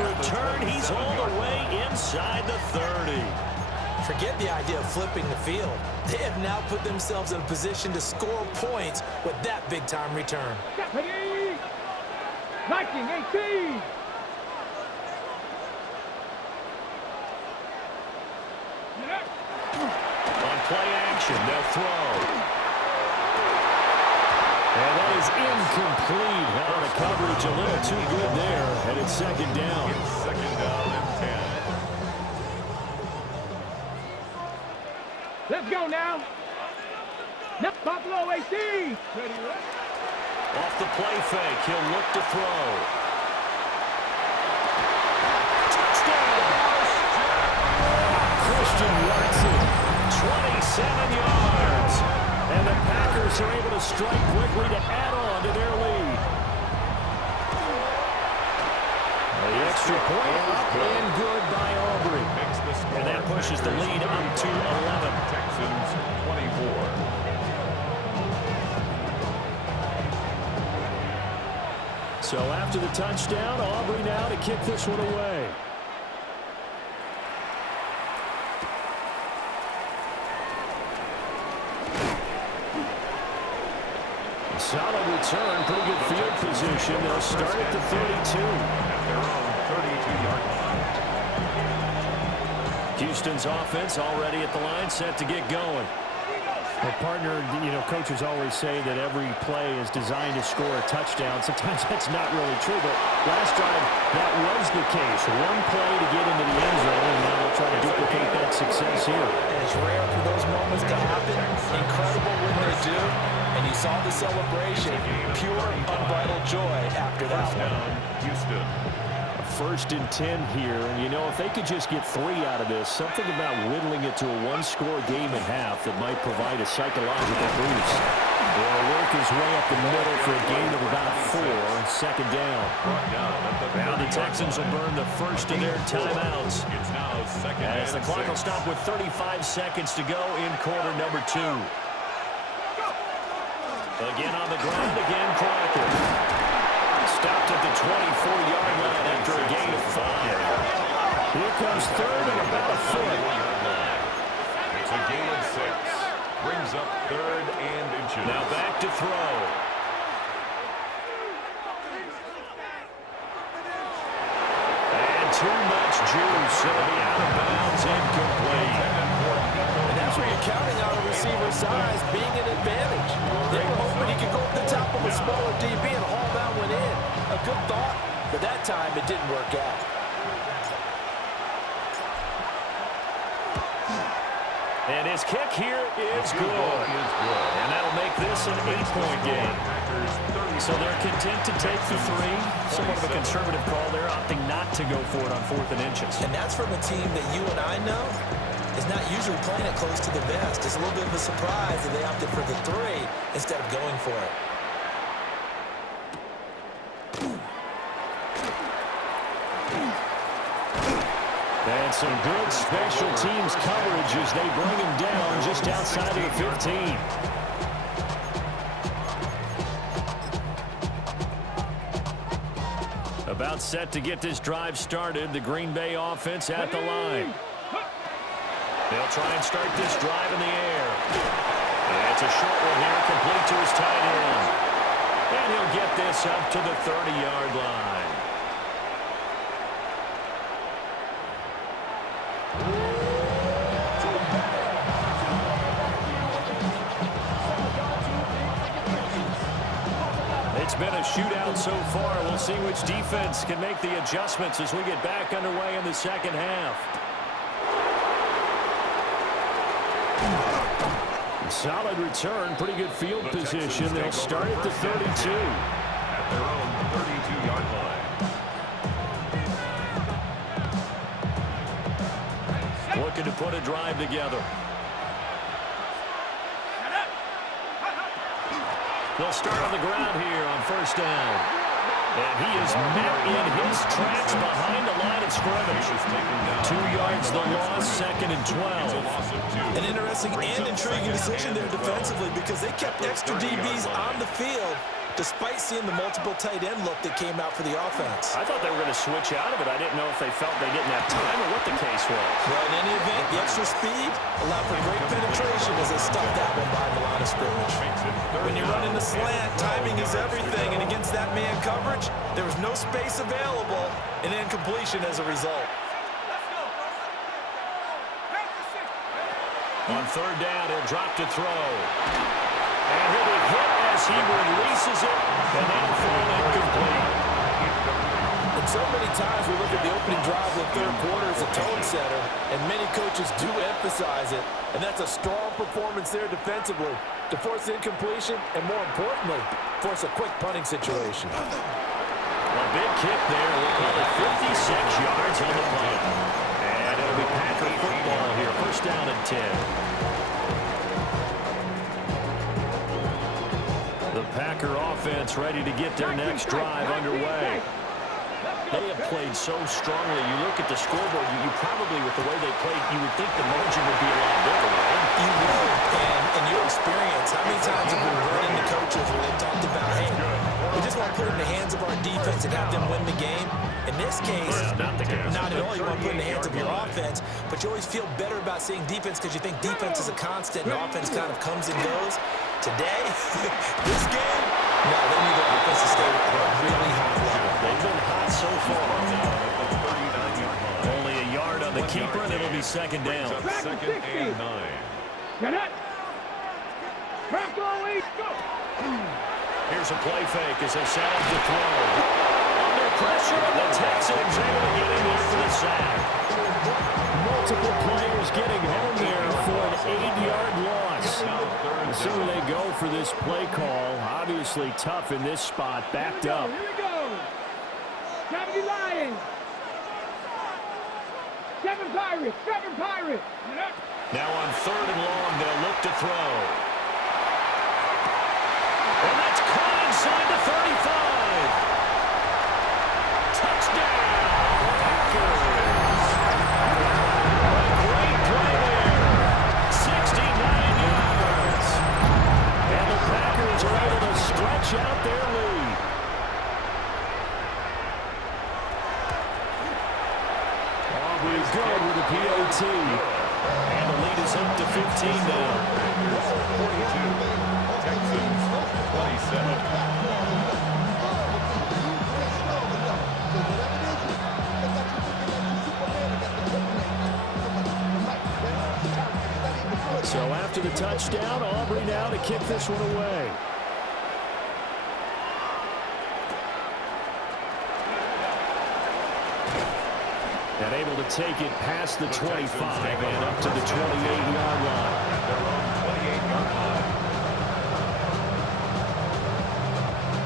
return. He's all the way inside the 30. Forget the idea of flipping the field. They have now put themselves in a position to score points with that big-time return. Viking 18. On play action, they'll throw. And that is incomplete. Out of coverage, a little too good there. And it's second down. It's second down and 10. Let's go now. Buffalo 18. Off the play fake, he'll look to throw. Touchdown! Christian Watson, 27 yards. And the Packers are able to strike quickly to add on to their lead. The extra point up and good by Aubrey. And that pushes the lead up to 11. Texans 24. So after the touchdown, Aubrey now to kick this one away. Solid return, pretty good field position. They'll start at the 32. At their own 32-yard line. Houston's offense already at the line, set to get going. Well, partner, coaches always say that every play is designed to score a touchdown. Sometimes that's not really true, but last drive, that was the case. One play to get into the end zone, and now they'll try to duplicate that success here. And it's rare for those moments to happen. Incredible when they do. And you saw the celebration. Pure, unbridled joy after that one. Houston. First and 10 here, and if they could just get 3 out of this, something about whittling it to a one-score game and a half that might provide a psychological boost. They'll work his way up the middle for a gain of about 4, second down. Now the Texans will burn the first of their timeouts. It's now second as the and clock 6. will stop with 35 seconds to go in quarter number 2. Again on the ground, again Crocker. Stopped at the 24-yard line after a gain of 5. Here comes third and about a foot. It's a gain of 6. Brings up third and inches. Now back to throw. And too much juice. It'll be out of bounds, incomplete. And that's where you're counting on a receiver's size being an advantage. They were hoping he could go up the top of a smaller DB and haul that one in. A good thought, but that time it didn't work out. And his kick here is good. And that'll make this an 8-point game. So they're content to take the 3. Somewhat of a conservative call there, opting not to go for it on 4th and inches. And that's from a team that you and I know is not usually playing it close to the vest. It's a little bit of a surprise that they opted for the 3 instead of going for it. And some good special teams coverage as they bring him down just outside of the 15. About set to get this drive started. The Green Bay offense at the line. They'll try and start this drive in the air. And it's a short one here, complete to his tight end. And he'll get this up to the 30-yard line. It's been a shootout so far. We'll see which defense can make the adjustments as we get back underway in the second half. Solid return, pretty good field position. They'll start at the 32. At their own 32-yard line. Looking to put a drive together. They'll start on the ground here on first down. And he is met in his tracks behind the line of scrimmage. 2 yards the loss, second and 12. An interesting and intriguing decision there defensively because they kept extra DBs on the field despite seeing the multiple tight end look that came out for the offense. I thought they were going to switch out of it. I didn't know if they felt they didn't have time or what the case was. Well, in any event, the extra speed allowed for great penetration as they stuffed that one by the line of scrimmage. When you're running the slant, timing is everything, and against that man coverage, there was no space available, and incompletion as a result. On third down, he'll drop to throw. And he'll be hit as he releases it, and that'll fall incomplete. And so many times we look at the opening drive of the third quarter as a tone setter, and many coaches do emphasize it, and that's a strong performance there defensively to force incompletion and, more importantly, force a quick punting situation. A big kick there. We'll call it 56 yards on the punt. And it'll be Packer football here. First down and 10. The Packer offense ready to get their next drive underway. They have played so strongly. You look at the scoreboard, you probably, with the way they played, you would think the margin would be a lot bigger, right? You would, and in your experience, how many times have we run into coaches where they've talked about, hey, we just want to put it in the hands of our defense and have them win the game? In this case, not at all. You want to put it in the hands of your offense, but you always feel better about seeing defense because you think defense is a constant and offense kind of comes and goes. Today, this game, no, they need their offense to stay at a really high level. They've been hot so far. Only a yard on the keeper, and it'll be second down. Second and 9. Get it. Back away. Go. Here's a play fake as they set up to throw. Under pressure, the Texans able to get in there for the sack. Multiple players getting home there for an 8-yard loss. Let's see where they go for this play call. Obviously tough in this spot, backed up. Here we go. 70 Lions. 7 Pirates. 7 Pirates. Get it. Now on third and long, they'll look to throw. And that's caught inside the 35. Touchdown, Packers. A great play there. 69 yards. And the Packers are able to stretch out their lead. Aubrey's good with the PAT. And the lead is up to 15 now. 42. Texans 27. So after the touchdown, Aubrey now to kick this one away. And able to take it past the 25 and up to the 28-yard line.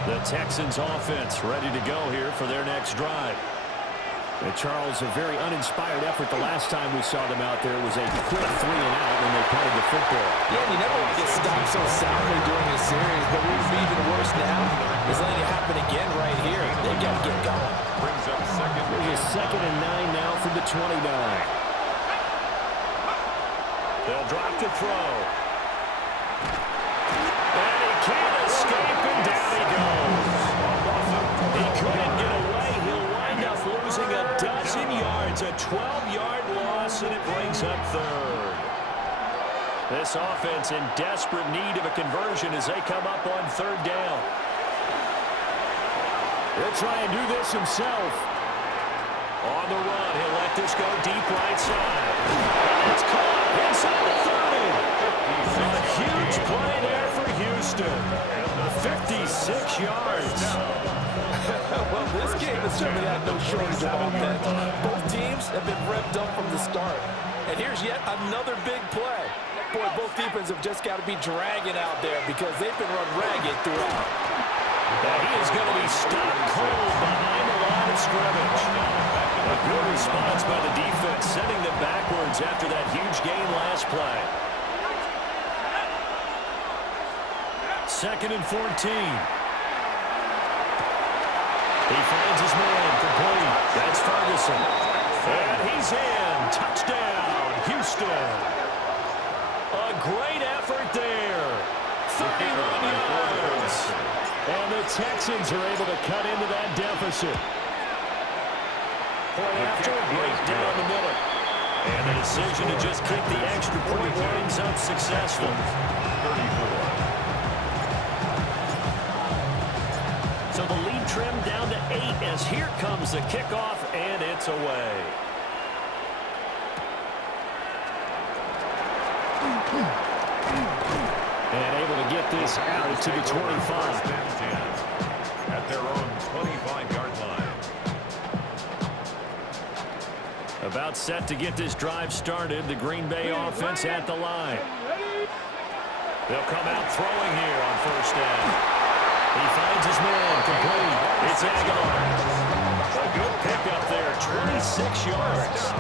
The Texans offense ready to go here for their next drive. And Charles, a very uninspired effort the last time we saw them out there was a quick 3 and out when they punted the football. Yeah, you never want to get stopped so soundly during a series, but what would be even worse now is letting it happen again right here. They got to get going. Brings up second. There's a 2nd and 9 now from the 29. They'll drop to throw. And he can't escape, and down he goes. He couldn't get away. He'll wind up losing a dozen yards, a 12-yard loss, and it brings up third. This offense in desperate need of a conversion as they come up on third down. He'll try and do this himself. On the run, he'll let this go deep right side. And it's caught inside the 30. A huge play there for Houston. 56 yards. Well, this game has certainly had no shortage of offense. Both teams have been revved up from the start. And here's yet another big play. Boy, both defenses have just got to be dragging out there because they've been run ragged throughout. Now he is going to be stopped cold behind the line of scrimmage. A good response by the defense, sending them backwards after that huge gain last play. 2nd and 14. He finds his man complete. That's Ferguson. And he's in. Touchdown, Houston. A great effort there. 31 yards. And the Texans are able to cut into that deficit. Point after, right down the middle. And the decision to just kick the extra point winds up successful. 34. So the lead trimmed down to 8 as here comes the kickoff, and it's away. And able to get this out to the 25. At their own 25-yard line. About set to get this drive started. The Green Bay offense at the line. They'll come out throwing here on first down. He finds his man complete. It's Aguilar. A good pickup there, 26 yards.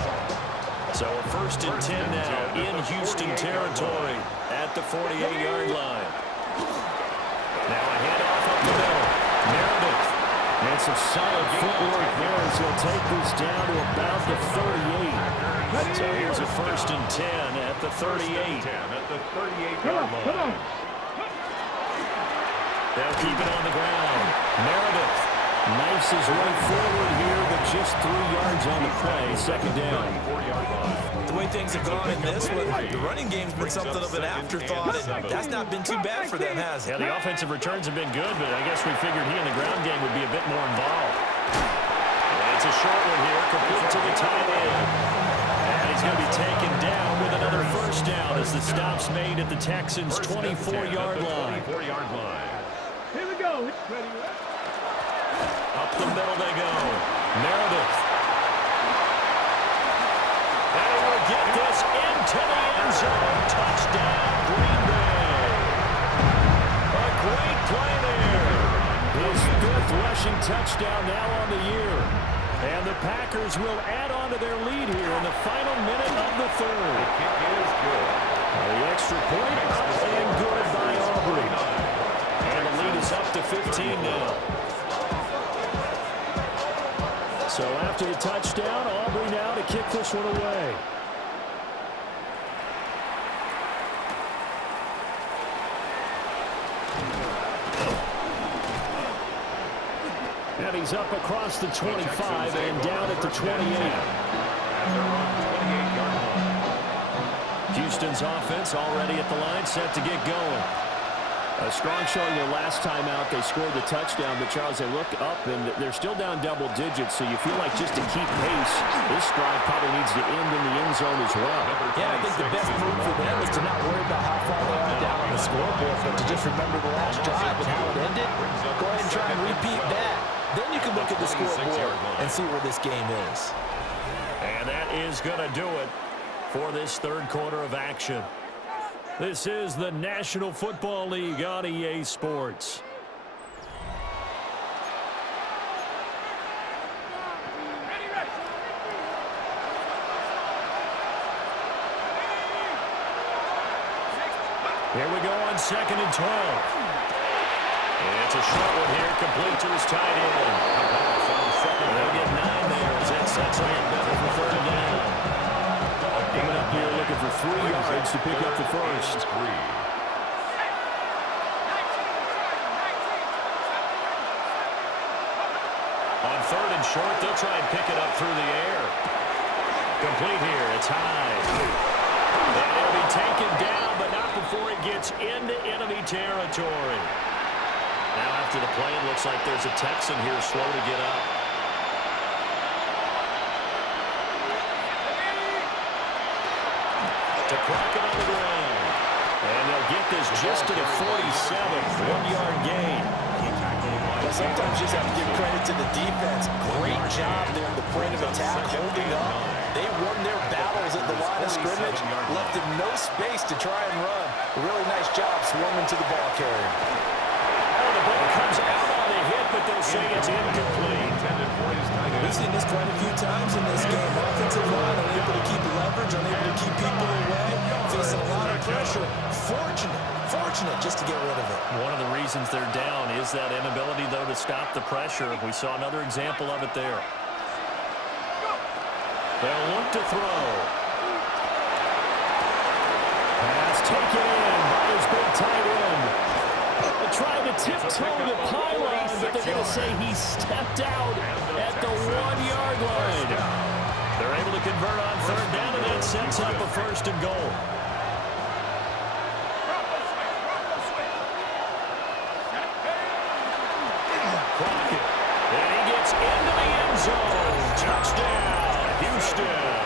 So a 1st and 10 now in Houston territory at the 48-yard line. Now a handoff up the middle. Meredith. And some solid footwork there as he'll take this down to about the 38. So here's a 1st and 10 at the 38. At the 38-yard line. Come on. They'll keep it on the ground. Meredith knifes his way forward here, but just 3 yards on the play. 2nd down. 34-yard line. The way things have gone in this one, the running game's been something of an afterthought, and that's not been too bad for them, has it? Yeah, the offensive returns have been good, but I guess we figured he in the ground game would be a bit more involved. And it's a short one here, complete to the tight end. And he's going to be taken down with another 1st down as the stop's made at the Texans' 24-yard line. 24-yard line. Here we go. Up the middle they go. Meredith. And he will get this into the end zone. Touchdown, Green Bay. A great play there. His 5th rushing touchdown now on the year. And the Packers will add on to their lead here in the final minute of the 3rd. Kick is good. The extra point up and good by Aubrey. And the lead is up to 15 now. So after the touchdown, Aubrey now to kick this one away. And he's up across the 25 and down at the 28. Houston's offense already at the line, set to get going. A strong showing their last time out. They scored the touchdown, but Charles, they look up, and they're still down double digits, so you feel like just to keep pace, this drive probably needs to end in the end zone as well. Yeah, I think the best move for them is to not worry about how far they are down on the scoreboard, but to just remember the last drive and how it ended. Go ahead and try and repeat that. Then you can look at the scoreboard and see where this game is. And that is going to do it for this 3rd quarter of action. This is the National Football League on EA Sports. Here we go on 2nd and 12. And it's a short one here, complete to his tight end. They'll get 9 there as that sets up better for 3rd down. Coming up here looking for 3 yards to pick up the 1st. On 3rd and short, they'll try and pick it up through the air. Complete here, it's high. And it'll be taken down, but not before it gets into enemy territory. Now after the play, it looks like there's a Texan here slow to get up. To crack it on the ground. And they'll get this just to the 47, 1-yard gain. Well, sometimes you just have to give credit to the defense. Great job there at the point of attack, holding up. They won their battles at the line of scrimmage, left them no space to try and run. A really nice job swarming to the ball carrier. Oh, the ball comes out on the hit, but they'll say it's incomplete. We've seen this quite a few times in this game. Offensive line unable to keep leverage, unable to keep people away, facing a lot of pressure. Fortunate just to get rid of it. One of the reasons they're down is that inability, though, to stop the pressure. We saw another example of it there. They'll look to throw. Pass taken in by his big tight end. A trying to tiptoe the pylon, but they're going to say he stepped out at the 1-yard line. They're able to convert on third down, and that sets up a first and goal. Crockett, and he gets into the end zone. Touchdown, Houston.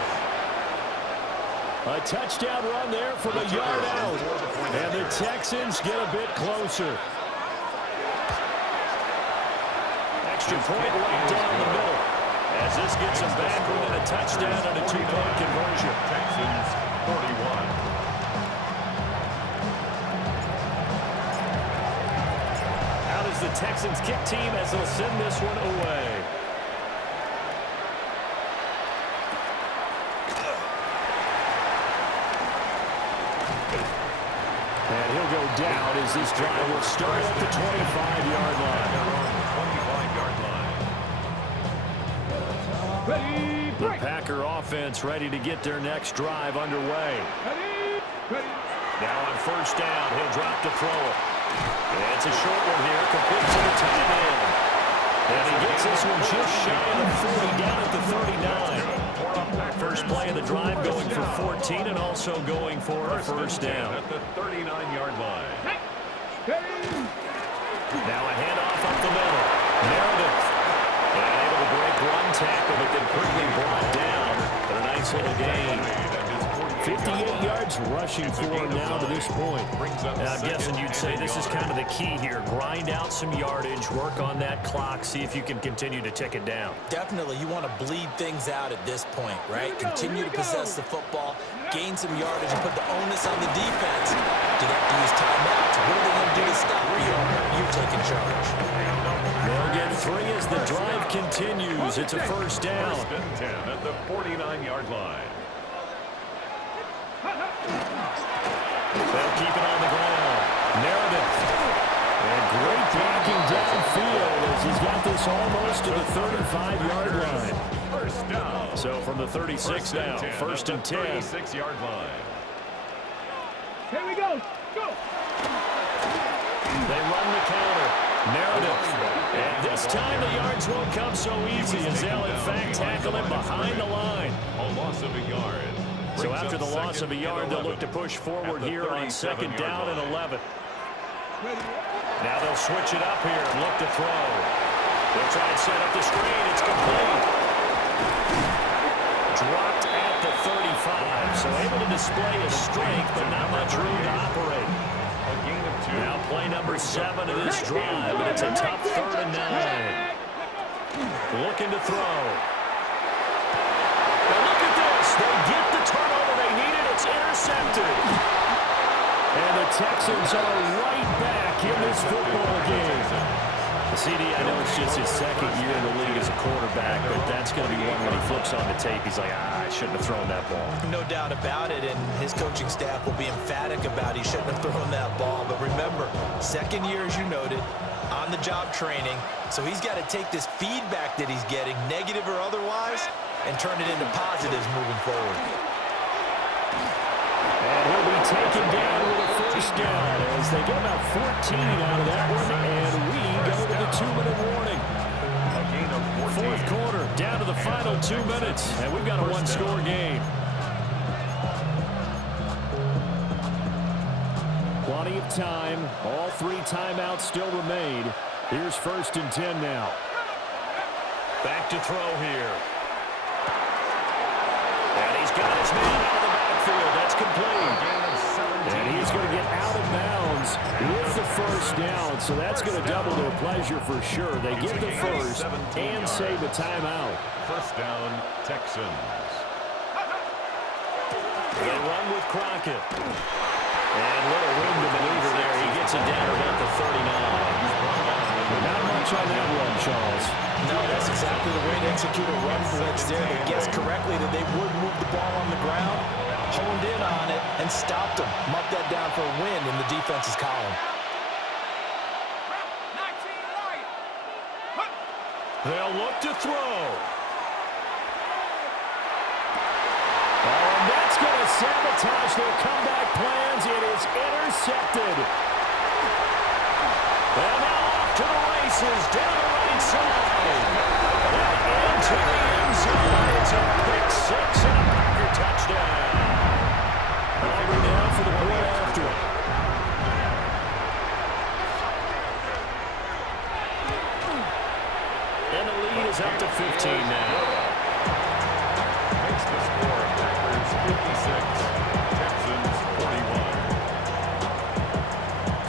A touchdown run there from a yard out. And the Texans get a bit closer. Extra point right down the middle. As this gets them back within a touchdown and a 2-point conversion. Texans 41. How does the Texans kick team as they'll send this one away? And he'll go down as this drive will start at the 25-yard line. 25-yard line. Ready, The break. Packer offense ready to get their next drive underway. Ready, ready. Now on first down, he'll drop to throw it. And it's a short one here, complete to the tight end. And he gets this one just shy of the 40, down at the 39. First play of the drive going for 14 and also going for a first down. At the 39-yard line. Now a handoff up the middle. Meredith. And able to break one tackle, but then quickly brought down. But a nice little gain. 58 yards rushing for him now to this point. And I'm guessing you'd say this is kind of the key here. Grind out some yardage, work on that clock, see if you can continue to tick it down. Definitely, you want to bleed things out at this point, right? Continue to possess the football, gain some yardage, and put the onus on the defense. Do they have to use timeouts? What are they going to do to stop you? You're taking charge. They'll get 3 as the drive continues. It's a first down. First and 10 at the 49-yard line. They'll keep it on the ground. Meredith. And great blocking downfield as he's got this almost to the 35-yard line. First down. So from the 36 now, first and 10. 36-yard line. Here we go. Go. They run the counter. Meredith. And this time the yards won't come so easy as they'll in fact tackle him behind the line. A loss of a yard. So after the loss of a yard, they'll look to push forward here on second down and 11. Now they'll switch it up here and look to throw. They'll try and set up the screen. It's complete. Dropped at the 35. So able to display his strength, but not much room to operate. A gain of 2. Now play number 7 of this drive, and it's a tough 3rd and 9. Looking to throw. Now look at this. They get the turnover they needed. It's intercepted. And the Texans are right back in this football game. CD, I know it's just his second year in the league as a quarterback, but that's going to be one when he flips on the tape. He's like, I shouldn't have thrown that ball. No doubt about it, and his coaching staff will be emphatic about he shouldn't have thrown that ball. But remember, second year, as you noted, on-the-job training, so he's got to take this feedback that he's getting, negative or otherwise, and turn it into positives moving forward. And he'll be taken down with a first down as they get about 14 out of that one, and we go to the 2-minute warning. A gain of 14. Fourth quarter, down to the final 2 minutes, and we've got a one-score game. Plenty of time. All 3 timeouts still remain. Here's first and 10 now. Back to throw here. And he's got his man out of the backfield. That's complete. And he's going to get out of bounds with the first down. So that's going to double their pleasure for sure. They get the first and save a timeout. First down, Texans. They run with Crockett. And little room to maneuver there. He gets it down about the 39. Not much on that run, Charles. No, that's exactly the way to execute a run blitz there. They guessed correctly that they would move the ball on the ground, honed in on it, and stopped them. Marked that down for a win in the defense's column. They'll look to throw. And that's going to sabotage their comeback plans. It is intercepted. And now off to the races, down the right side. And into the end zone. It's a pick six and a Packer touchdown. Auburn now for the point after it. And the lead is up to 15 now. Makes the score Packers 56, Texans 41.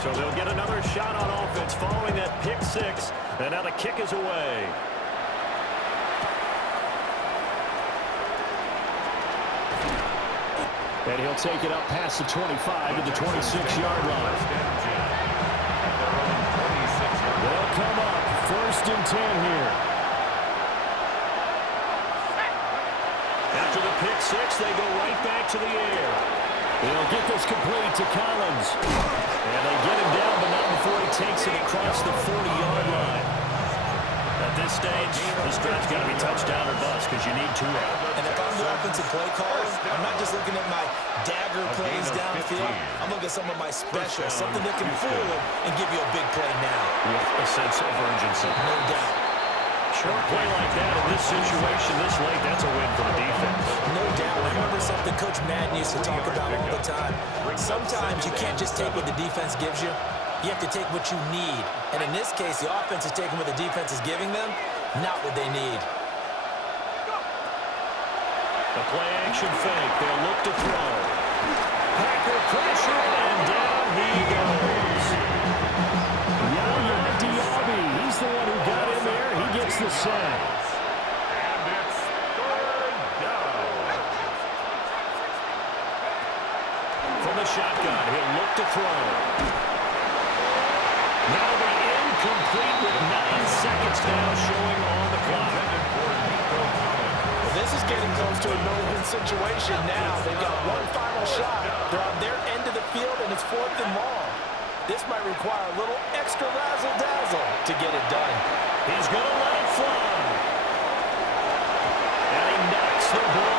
So they'll get another shot on offense following that pick six. And now the kick is away. And he'll take it up past the 25 to the 26-yard line. They'll come up 1st and 10 here. After the pick six, they go right back to the air. They'll get this complete to Collins. And they get him down, but not before he takes it across the 40-yard line. At this stage, this drive's got to be touchdown or bust because you need two of them. And if I'm the offensive play caller, I'm not just looking at my dagger plays downfield. I'm looking at some of my specials, something that can fool him and give you a big play now. With a sense of urgency. No doubt. Short play like that in this situation this late, that's a win for the defense. No doubt. I remember something Coach Madden used to talk about all the time. Sometimes you can't just take what the defense gives you. You have to take what you need. And in this case, the offense is taking what the defense is giving them, not what they need. The play-action fake. They'll look to throw. Packer pressure, and down he goes. Yaya Diaby, he's the one who got in there. He gets the sack. And it's 3rd down. From the shotgun, he'll look to throw. That'll be incomplete with 9 seconds now showing on the clock. Well, this is getting close to a no-win situation now. They've got one final shot. They're on their end of the field, and it's 4th and long. This might require a little extra razzle-dazzle to get it done. He's going to let it fly. And he knocks the ball